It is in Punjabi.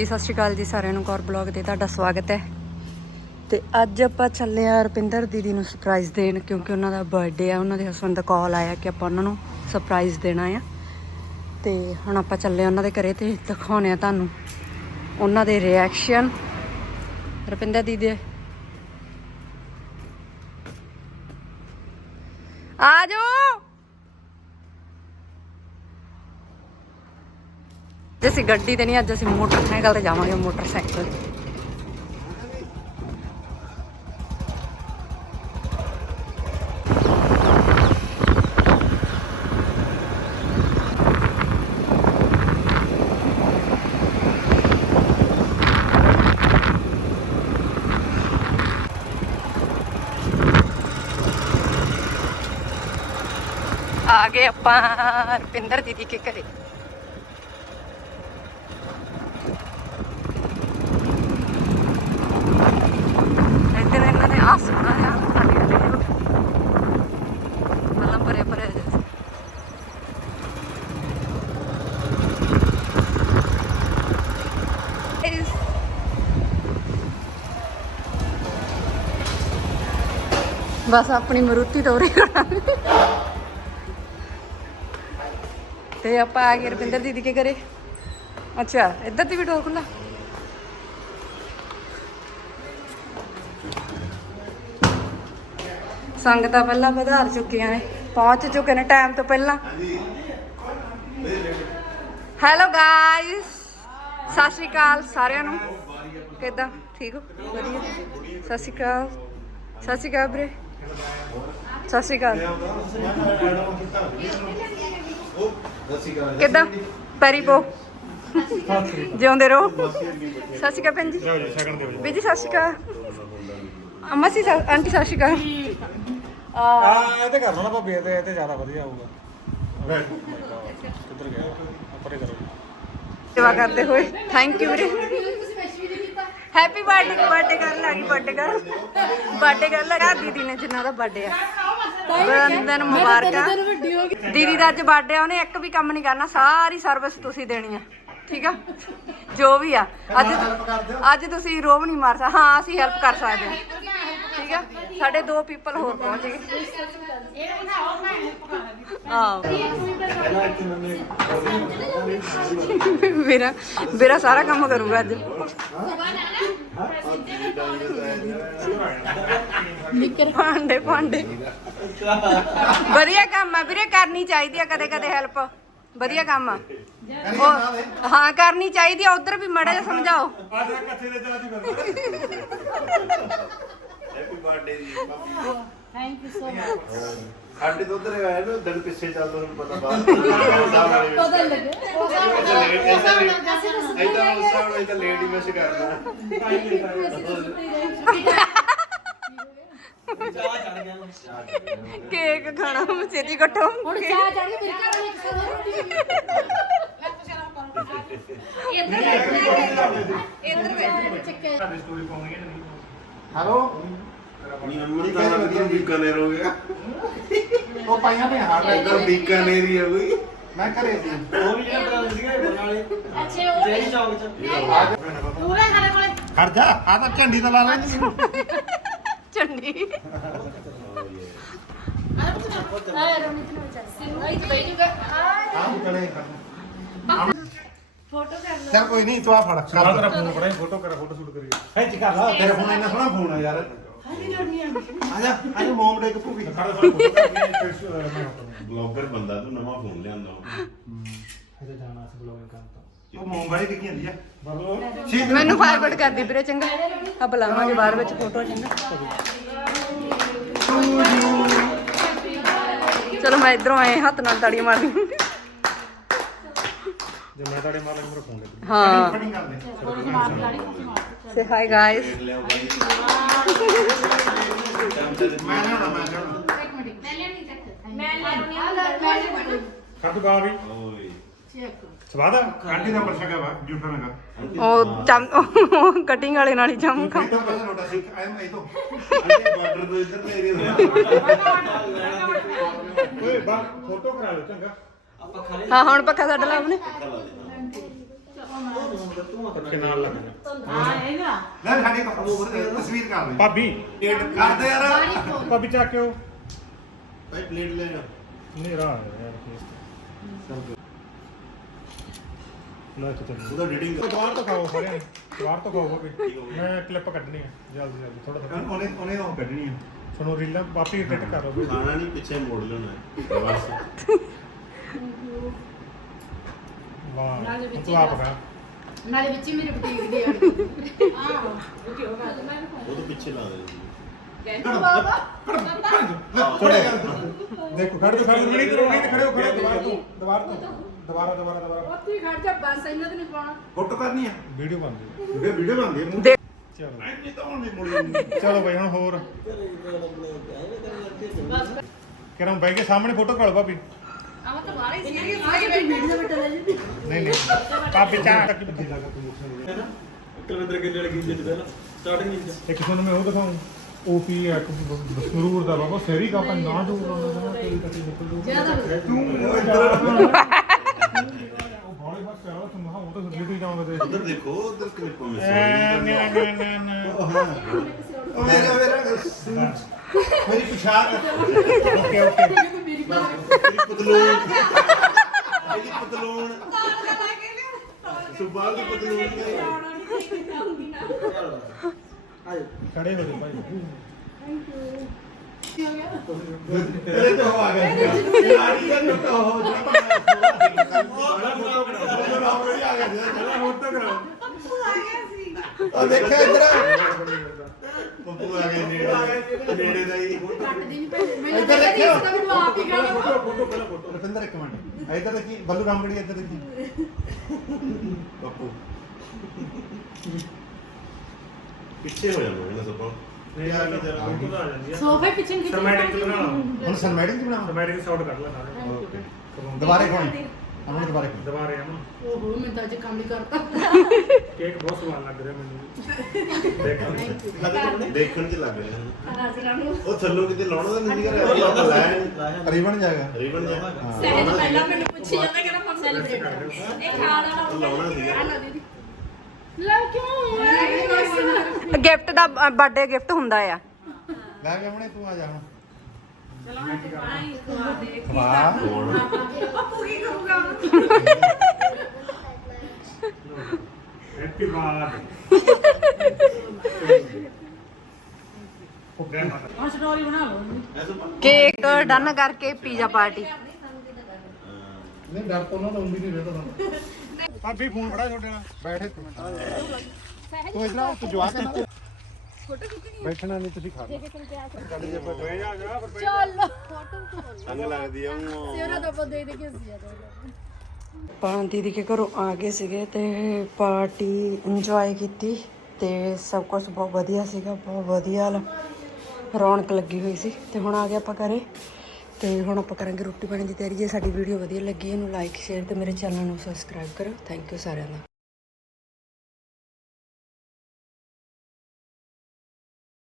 ਜੀ, ਸਤਿ ਸ਼੍ਰੀ ਅਕਾਲ ਜੀ ਸਾਰਿਆਂ ਨੂੰ ਕੌਰ ਬਲੌਗ ਤੇ ਤੁਹਾਡਾ ਸਵਾਗਤ ਹੈ। ਤੇ ਅੱਜ ਆਪਾਂ ਚੱਲੇ ਆ ਰੁਪਿੰਦਰ ਦੀਦੀ ਨੂੰ ਸਰਪ੍ਰਾਈਜ਼ ਦੇਣ, ਕਿਉਂਕਿ ਉਹਨਾਂ ਦਾ ਬਰਥਡੇ ਆ, ਉਹਨਾਂ ਦੇ ਹਸਬੰਦ ਦਾ ਕਾਲ ਆਇਆ ਕਿ ਆਪਾਂ ਉਹਨਾਂ ਨੂੰ ਸਰਪ੍ਰਾਈਜ਼ ਦੇਣਾ ਆ ਤੇ ਹੁਣ ਆਪਾਂ ਚੱਲੇ ਆ ਉਹਨਾਂ ਦੇ ਘਰੇ ਤੇ ਦਿਖਾਉਣੇ ਆ ਤੁਹਾਨੂੰ ਉਹਨਾਂ ਦੇ ਰਿਐਕਸ਼ਨ ਰੁਪਿੰਦਰ ਦੀਦੀ ਆ ਜਾਓ! ਜੇ ਅਸੀਂ ਗੱਡੀ ਤੇ ਨਹੀਂ ਅੱਜ ਅਸੀਂ ਮੋਟਰਸਾਈਕਲ ਤੇ ਜਾਵਾਂਗੇ, ਮੋਟਰਸਾਈਕਲ। ਆ ਗਏ ਆਪਾਂ ਰੁਪਿੰਦਰ ਦੀਦੀ ਕੇ ਘਰੇ ਇੱਧਰ ਇਹਨਾਂ ਨੇ ਆ ਸੋਨਾ ਆ ਸਾਡੇ ਵਾਲੇ ਮਤਲਬ ਪਰੇ ਪਰੇ ਜਿਹੇ। ਇਸ- ਬਸ ਆਪਣੀ ਮਰੂਤੀ ਤੋਰੇ ਕਰਾਂਗੇ ਤੇ ਆਪਾਂ ਆ ਗਏ ਰਵਿੰਦਰ ਦੀਦੀ ਕੇ ਘਰੇ। ਅੱਛਾ, ਇੱਧਰ ਦੀ ਵੀ ਡੋਰ ਖੁੱਲਾ ਸੰਗਤਾਂ ਪਹਿਲਾਂ ਵਧਾਰ ਚੁੱਕੀਆਂ ਨੇ, ਪਹੁੰਚ ਚੁੱਕੇ ਨੇ ਟਾਈਮ ਤੋਂ ਪਹਿਲਾਂ। ਹੈਲੋ ਗਾਇਸ ਸਤਿ ਸ਼੍ਰੀ ਅਕਾਲ ਸਾਰਿਆਂ ਨੂੰ। ਕਿੱਦਾਂ? ਠੀਕ ਹੋ? ਵਧੀਆ। ਸਤਿ ਸ਼੍ਰੀ ਅਕਾਲ। ਸਤਿ ਸ਼੍ਰੀ ਅਕਾਲ ਵੀਰੇ। ਸਤਿ ਸ਼੍ਰੀ ਅਕਾਲ। ਕਿੱਦਾਂ? ਪੈਰੀ ਪੋ। ਜਿਉਂਦੇ ਰਹੋ। ਸਤਿ ਸ਼੍ਰੀ ਅਕਾਲ ਭੈਣ ਜੀ। ਵੀਰ ਜੀ ਸਤਿ ਸ਼੍ਰੀ ਅਕਾਲ। ਅੰਮਾ ਸੀ ਆਂਟੀ ਸਤਿ ਸ਼੍ਰੀ ਅਕਾਲ। ਆ ਇਹ ਤੇ ਕਰ ਲੈਣਾ ਭਾਬੀ ਇਹ ਤੇ ਇਹ ਤੇ ਜ਼ਿਆਦਾ ਵਧੀਆ ਹੋਊਗਾ। ਕਿੱਧਰ ਗਿਆ ਪਰੇ ਕਰੋ। ਸੇਵਾ ਕਰਦੇ ਹੋਏ। ਥੈਂਕ ਯੂ ਵੀਰੇ। ਹੈਪੀ ਬਰਥਡੇ ਬਰਥਡੇ ਕਰ ਲੱਗੀ ਬਰਥਡੇ ਕਰ ਬਰਥਡੇ ਕਰ ਲਗਾ ਦੀਦੀ ਨੇ ਜਿੰਨਾ ਦਾ ਬਰਥਡੇ ਆ। ਬੰਦਨ ਮੁਬਾਰਕਾਂ। ਦੀਦੀ ਦਾ ਅੱਜ ਬਰਥਡੇ ਆ ਉਹਨੇ ਇੱਕ ਵੀ ਕੰਮ ਨਹੀਂ ਕਰਨਾ ਸਾਰੀ ਸਰਵਿਸ ਤੁਸੀਂ ਦੇਣੀ ਆ ਠੀਕ ਆ? ਜੋ ਵੀ ਆ। ਅੱਜ ਅੱਜ ਤੁਸੀਂ ਰੋਬ ਨਹੀਂ ਮਾਰ ਸਕਦੇ ਹਾਂ ਅਸੀਂ ਹੈਲਪ ਕਰ ਸਕਦੇ ਹਾਂ ਠੀਕ ਆ? ਸਾਡੇ ਦੋ ਪੀਪਲ ਹੋਰ ਪਹੁੰਚ ਗਏ। ਆਹ। ਮੇਰਾ ਮੇਰਾ ਸਾਰਾ ਕੰਮ ਕਰੂਗਾ ਅੱਜ। ਭਾਂਡੇ ਭਾਂਡੇ। ਵਧੀਆ ਕੰਮ ਆ ਵੀਰੇ ਕਰਨੀ ਚਾਹੀਦੀ ਆ ਕਦੇ ਕਦੇ ਹੈਲਪ ਵਧੀਆ ਕੰਮ ਆ। ਉਹ ਹਾਂ ਕਰਨੀ ਚਾਹੀਦੀ ਆ ਉਧਰ ਵੀ ਮੜਾ ਜਿਹਾ ਸਮਝਾਓ। ਕੱਥੇ ਦੇ ਚਲਾ ਦੀ ਹੈਪੀ ਬਰਥਡੇ ਜੀ ਸਾਡੇ ਤੋਂ ਉਧਰ ਆਇਆ ਨਾ ਦਿਨ ਪਿੱਛੇ ਚੱਲਦਾ ਹੁਣ ਪਤਾ ਬਾਅਦ ਪਤਾ ਲੱਗੇ। ਇਦਾਂ ਉਸ ਸਾਹਮਣੇ ਇਦਾਂ ਲੇਡੀ ਮੈਸ ਕਰਨਾ ਕੇਕ ਖਾਣਾ ਛੇਤੀ ਕੱਟੋ ਹੁਣ ਚਾਹ ਚੜ ਕੇ ਮੇਰੇ ਘਰ ਵਿੱਚ ਸਦਾ ਰੋਟੀ ਇੱਧਰ ਬੈਠ ਚੱਕੇ। ਹੈਲੋ? ਮੰਮੀ ਤਾਂ ਲੱਗਦਾ ਬੀਕਾਨੇਰ ਹੋ ਗਿਆ। ਉਹ ਪਾਈਆਂ ਨੇ ਹਾਰ ਇੱਧਰ ਬੀਕਾਨੇਰ ਹੀ ਆ ਕੋਈ। ਮੈਂ ਘਰੇ ਸੀ। ਅੱਛੇ ਉਹ ਪੂਰਾ ਸਾਡੇ ਕੋਲੇ। ਖੜ ਜਾ ਆ ਤਾਂ ਝੰਡੀ ਤਾਂ ਲਾ ਲੈ। ਚੰਡੀ ਆ ਰੋਣਿਤ ਨੂੰ ਚੱਲ ਸਿੰਮੂ ਇੱਥੇ ਬੈਠੂਗਾ ਹਾਂ ਚਲੇ ਫੋਟੋ ਕਰ ਲਓ। ਚੱਲ ਕੋਈ ਨਹੀਂ ਤੂੰ ਆ ਫੜ। ਕਰ ਤੇਰਾ ਫੋਨ ਫੜਾ ਫੋਟੋ ਕਰ ਫੋਟੋ ਸ਼ੂਟ ਕਰੀਏ ਹੈ ਚ ਕਰ ਲਾ। ਤੇਰਾ ਫੋਨ ਇੰਨਾ ਸੋਹਣਾ ਫੋਨ ਆ ਯਾਰ। ਆ ਜਾ ਆ ਜਾ ਮੋਮ ਦੇ ਕਪੂ ਵੀ ਬਲੌਗਰ ਬੰਦਾ ਤੂੰ ਨਵਾਂ ਫੋਨ ਲਿਆਂਦਾ। ਉਹ ਮੋਮ ਵਾਲੀ ਦਿਖੀ ਜਾਂਦੀ ਆ। ਮੈਨੂੰ ਫਾਰਵਰਡ ਕਰ ਦੀ ਵੀਰੇ ਚੰਗਾ। ਆ ਬੁਲਾਵਾਂਗੇ ਬਾਹਰ ਵਿੱਚ ਫੋਟੋ ਚੰਗਾ ਚਲੋ ਮੈਂ ਇਧਰੋਂ ਆਏ ਹੱਥ ਨਾਲ ਤਾੜੀ ਮਾਰਦੀ ਜੇ ਮੈਂ ਤੁਹਾਡੇ ਮਾਰ ਮੇਰਾ ਫੋਨ ਲੈ ਹਾਂ। ਦੇ। ਸੇ ਹਾਈ ਗਾਇਸ ਮੈਂ ਲਿਆਉਣਾ ਮੈਂ ਲਿਆਉਣਾ। ਮੈਂ ਲੈਣੀ ਆ ਮੈਂ ਕਰ ਤੂੰ ਗਾ ਵੀ। ਓਏ। ਚੈੱਕ ਸਵਾਦ ਆਂਟੀ ਦਾ ਪਰਸਾ ਗਾ ਜੂਠਾ ਲਗਾ ਉਹ ਚਮ ਕਟਿੰਗ ਵਾਲੇ ਨਾਲ ਹੀ ਚਮ ਖਾ। ਇਹ ਤਾਂ ਪਤਾ ਲੋਟਾ ਸੀ। ਆਇਆ ਮੈਂ ਇਹ ਤੋਂ ਬਾਰਡਰ ਤੋਂ ਇੱਧਰ ਲੈ ਏਰੀਆ ਓਏ ਬਾ ਫੋਟੋ ਕਰਾ ਲਓ ਚੰਗਾ। ਹਾਂ ਹੁਣ ਪੱਕਾ ਸਾਡਾ ਲਾਭ ਨੇ ਪੱਕੇ ਨਾਲ ਲੱਗ ਜਾ। ਲੈ ਸਾਡੀ ਤਸਵੀਰ ਕਰ ਲੈ ਭਾਬੀ। ਪਲੇਟ ਕਰ ਦੇ ਯਾਰ ਭਾਬੀ ਚੱਕਿਓ ਭਾਈ ਪਲੇਟ ਲੈ ਜਾ। ਨੇਰਾ ਆ ਰਿਹਾ ਯਾਰ ਕੇਸ ਲੈ ਤੇ ਚੱਲ। ਉਹਦਾ ਰੀਡਿੰਗ ਦੁਬਾਰ ਤੋਂ ਖਾਓ ਨੇ ਦੁਬਾਰ ਤੋਂ ਖਾਓ ਭਾਬੀ। ਮੈਂ ਕਲਿੱਪ ਕੱਢਣੀ ਆ। ਜਲਦੀ ਜਲਦੀ ਥੋੜਾ ਥੋੜਾ ਉਹਨੇ ਉਹਨੇ ਉਹ ਕੱਢਣੀ ਆ। ਤੁਹਾਨੂੰ ਰੀਲਾਂ ਵਾਪੀ ਐਡਿਟ ਕਰ ਲਓ ਖਾਣਾ ਨਹੀਂ ਪਿੱਛੇ ਮੋੜ ਲੈਣਾ ਬਸ। ਵਾਹ। ਨਾਲੇ ਵਿੱਚ ਤੂੰ ਆਪ ਖਾ। ਨਾਲੇ ਵਿੱਚ ਹੀ ਮੇਰੇ ਬੁਟੀਕ ਦੀ ਆ। ਆਹ ਉਹ ਤੋਂ ਪਿੱਛੇ ਲਾ ਦੇ। ਦੇਖੋ ਖੜ ਜਾ ਖੜ ਜਾ ਨਹੀਂ ਕਰੋਗੇ ਤੇ ਖੜੇ ਹੋ ਖੜੇ ਦੁਬਾਰਾ ਤੋਂ ਦੁਬਾਰਾ ਤੋਂ ਦੁਬਾਰਾ ਦੁਬਾਰਾ ਦੁਬਾਰਾ। ਉੱਥੇ ਖੜ ਜਾ ਬਸ ਇਹਨਾਂ ਤੇ ਨਹੀਂ ਪਾਉਣਾ। ਫੋਟੋ ਕਰਨੀ ਆ। ਵੀਡੀਓ ਬਣਦੀ ਵੀਡੀਓ ਵੀਡੀਓ ਬਣਦੀ ਹੈ ਦੇਖ। ਚਲੋ। ਨਹੀਂ ਤਾਂ ਹੁਣ ਨਹੀਂ ਮੁੜਨੀ ਚਲੋ ਬਈ ਹੁਣ ਹੋਰ। ਕਿਰਾਂ ਬੈ ਕੇ ਸਾਹਮਣੇ ਫੋਟੋ ਕਰਾ ਲਓ ਭਾਬੀ। ਆਹ ਤਾਂ ਬਾਹਰ ਹੀ ਸੀ ਆਗੇ ਬੈਠ ਵੀਡੀਓ ਬਟਾ ਲੈ ਜੀ ਨਹੀਂ ਨਹੀਂ ਭਾਬੀ ਚਾਹ ਤੱਕ ਵੀ ਲੱਗਾ ਤੂੰ ਕੁਲਵਿੰਦਰ ਕਿੰਨੇ ਲੱਗੀ ਸੀ ਪਹਿਲਾਂ ਸਟਾਰਟਿੰਗ ਵਿੱਚ ਇੱਕ ਤੁਹਾਨੂੰ ਮੈਂ ਉਹ ਦਿਖਾਉਂ ਓਪੀ ਇੱਕ ਸਰੂਰ ਦਾ ਬਾਬਾ ਸੈਰੀ ਕਾ ਆਪਾਂ ਨਾ ਜੋ ਤੇਰੀ ਕੱਟੀ ਨਿਕਲ ਜੂ ਜ਼ਿਆਦਾ ਤੂੰ ਉਹ ਬੋਲੇ ਬਸ ਕਰਾ ਤੁਹਾਨੂੰ ਹਾਂ ਉਹ ਤਾਂ ਸਿੱਧੀ ਜਾਉਂਗੇ ਤੇ ਉਧਰ ਦੇਖੋ ਉਧਰ ਕਲਿੱਪ ਮਿਸ ਐ ਨਾ ਨਾ ਨਾ ਨਾ ਉਹ ਮੇਰਾ ਮੇਰਾ ਮੇਰੀ ਪੁਸ਼ਾਕ ਓਕੇ ਓਕੇ ਮੇਰੀ ਪਤਲੂਨ ਮੇਰੀ ਪਤਲੂਨ ਸੁਬਾਹ ਦੀ ਪਤਲੂਨ ਖੜੇ ਹੋ ਜਾਓ ਭਾਈ ਤੇਰੇ ਤੋਂ ਆ ਗਿਆ ਯਾਰੀ ਦਾ ਟੁੱਟਾ ਹੋ ਜਿਹੜਾ ਬੜਾ ਫੋਟੋ ਕਰਾ ਆ ਗਿਆ ਚਲਾ ਹੋਰ ਤਾਂ ਕਰਾ ਉਹ ਦੇਖਿਆ ਇੱਧਰ। ਪੱਪੂ ਆ ਗਿਆ ਨੇੜੇ ਨੇੜੇ ਦਾ ਹੀ। ਕੱਟਦੀ ਨਹੀਂ ਪਈ ਮੈਨੂੰ ਇੱਧਰ ਕਹਿੰਦਾ ਦੇਖਿਓ। ਇਸ ਦਾ ਮੈਨੂੰ ਆਪ ਹੀ ਕਹਿਣਾ। ਫੋਟੋ ਪਹਿਲਾਂ ਫੋਟੋ। ਰੁਪਿੰਦਰ ਇੱਕ ਮਿੰਟ। ਇੱਧਰ ਦੇਖੀ ਬੱਲੂ ਰਾਮਗੜੀ ਇੱਧਰ ਦੇਖੀ। ਪੱਪੂ ਪਿੱਛੇ ਹੋ ਜਾਂਦਾ ਇਹਨਾਂ ਸਭ। ਨਹੀਂ ਆ ਫੋਟੋ ਆ ਜਾਂਦੀ ਆ। ਸੋਫੇ ਪਿੱਛੇ ਨੂੰ ਸਰਮੈਟਿਕ ਚ ਬਣਾ ਲਓ ਹੁਣ ਸਰਮੈਡਿੰਗ ਚ ਬਣਾਵਾਂ? ਸਰਮੈਟਿਕ ਸ਼ਾਟ ਕਰ ਲੈ ਸਾਰੇ ਦੁਬਾਰੇ ਕੋਣ ਅਮਨ ਦੁਬਾਰੇ ਕੋਣ ਦੁਬਾਰੇ ਆਵਾਂ ਓਹੋ ਮੈਂ ਤਾਂ ਅੱਜ ਕੰਮ ਹੀ ਕਰਤਾ। ਕੇਕ ਬਹੁਤ ਸਵਾਦ ਲੱਗ ਰਿਹਾ ਮੈਨੂੰ। ਦੇਖ ਦੇਖਣ ਚ। ਲੱਗ ਰਿਹਾ ਹਾਜ਼ਰਾਂ ਨੂੰ ਉਹ ਥੱਲੋਂ ਕਿਤੇ ਲਾਉਣਾ ਤਾਂ ਨਹੀਂ ਸੀਗਾ ਰਿਹਾ ਲਾਇਆ ਰਿਬਨ ਜਾਗਾ ਰਿਬਨ ਜਾ। ਸਹਿਜ ਪਹਿਲਾਂ ਮੈਨੂੰ ਪੁੱਛੀ ਜਾਂਦਾ ਕਿ ਆਪਾਂ ਸੈਲੀਬ੍ਰੇਟ ਇਹ ਖਾਣ ਵਾਲਾ ਲਾਉਣਾ ਸੀਗਾ। ਨਾ ਲੈ ਕਿਉਂ? ਗਿਫਟ ਦਾ ਬਰਥਡੇ ਗਿਫਟ ਹੁੰਦਾ ਆ। ਲੈ ਕੇ ਅਮਨੇ ਤੂੰ ਆ ਜਾ ਹੁਣ। ਚਲੋ ਮੈਂ ਪਾਣੀ ਖਵਾ ਦੇ ਵਾਹ ਪੱਪੂ ਕੀ ਕਰੂਗਾ ਹੈਪੀ ਬਰਥਡੇ ਹੋ ਗਿਆ ਮਾਤਾ ਹੁਣ ਸਟੋਰੀ ਬਣਾ ਲਓ ਕੇਕ ਡਨ ਕਰਕੇ ਪੀਜ਼ਾ ਪਾਰਟੀ ਨਹੀਂ ਡਰ ਨਹੀਂ ਨਾ ਬੈਠਣਾ ਨਹੀਂ ਤੁਸੀਂ ਖਾ ਓਏ ਜਾ ਜਾ ਫਿਰ ਚੱਲ। ਫੋਟੋ ਸੰਗ ਲੱਗਦੀ ਆ ਉਹ ਸਿਰਾ ਤਾਂ ਆਪਾਂ ਦੇ ਦੇ ਕੇ ਸੀ ਆਪਾਂ ਦੀਦੀ ਕੇ ਘਰੋਂ ਆ ਗਏ ਸੀਗੇ ਤੇ ਪਾਰਟੀ ਇੰਜੋਏ ਕੀਤੀ ਤੇ ਸਭ ਕੁਝ ਬਹੁਤ ਵਧੀਆ ਸੀਗਾ ਬਹੁਤ ਵਧੀਆ ਰੌਣਕ ਲੱਗੀ ਹੋਈ ਸੀ। ਤੇ ਹੁਣ ਆ ਗਏ ਆਪਾਂ ਘਰੇ। ਤੇ ਹੁਣ ਆਪਾਂ ਕਰਾਂਗੇ ਰੋਟੀ ਪਾਣੀ ਦੀ ਤਿਆਰੀ। ਜੇ ਸਾਡੀ ਵੀਡੀਓ ਵਧੀਆ ਲੱਗੀ ਇਹਨੂੰ ਲਾਈਕ ਸ਼ੇਅਰ ਤੇ ਮੇਰੇ ਚੈਨਲ ਨੂੰ ਸਬਸਕ੍ਰਾਈਬ ਕਰੋ। ਥੈਂਕ ਯੂ ਸਾਰਿਆਂ ਦਾ।